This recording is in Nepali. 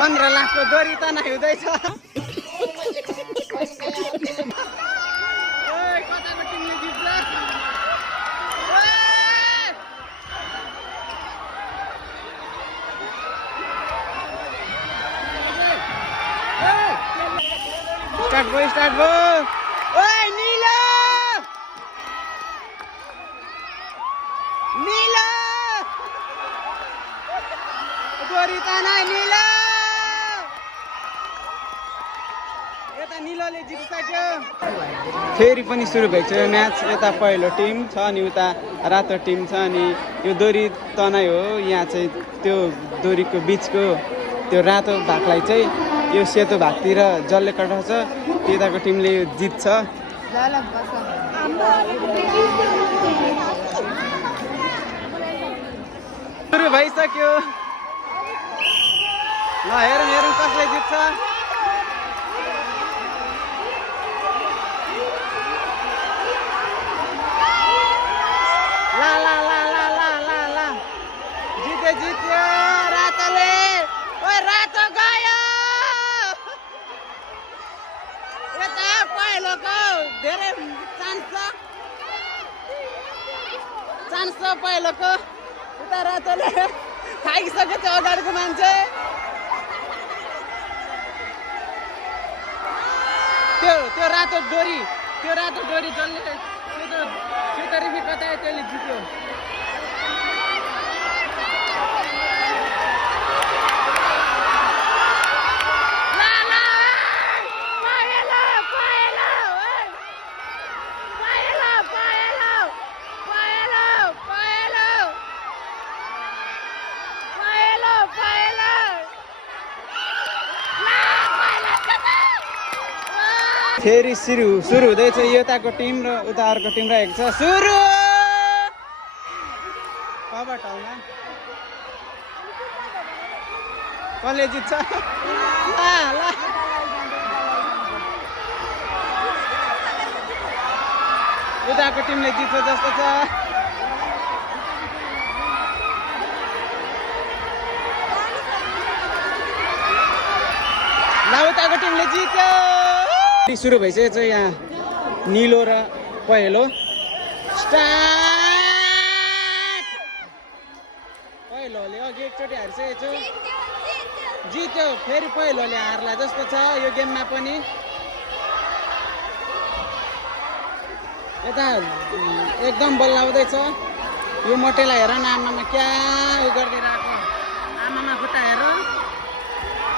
15 लाखको दोरी तनाइ हुँदैछ। कताको टिमले जित्छ? स्टार्ट भयो। ओए निलो दोरी तनाइ निलो। यता निलोले जितिसक्यो। फेरि पनि सुरु भएको छ म्याच। यता पहिलो टिम छ अनि उता रातो टिम छ अनि यो दोरी तनाइ हो। यहाँ चाहिँ त्यो दोरीको बिचको त्यो रातो भागलाई चाहिँ यो सेतो भागतिर जसले कटाउँछ त्यताको टिमले यो जित्छ। सुरु भइसक्यो। ल हेरौँ कसले जित्छ। ला जित्यो रातोले। ओ रातो गयो। यता पहिलोको धेरै चान्स छ पहिलोको। उता रातोले खाइसकेको छ अगाडिको मान्छे। त्यो रातो डोरी जसले सेतो रिमी कतायो त्यसले जित्यो। फेरि सुरु हुँदैछ। यताको टिम र उता अर्को टिम रहेको छ। सुरु कबाट होला कसले जित्छ? उताको टिमले जित्छ जस्तो छ। उताको टिमले जित्यो। सुरु भइसकेको छ। यहाँ निलो र पहिलो स्टार्ट। पहिलोले अघि एकचोटि हारिसकेको छ। जित्यो। फेरि पहिलोले हार्ला जस्तो छ यो गेममा पनि। यता एकदम बल्ल आउँदैछ। यो मोटेलाई हेर न आमामा क्या उ गरिदिएर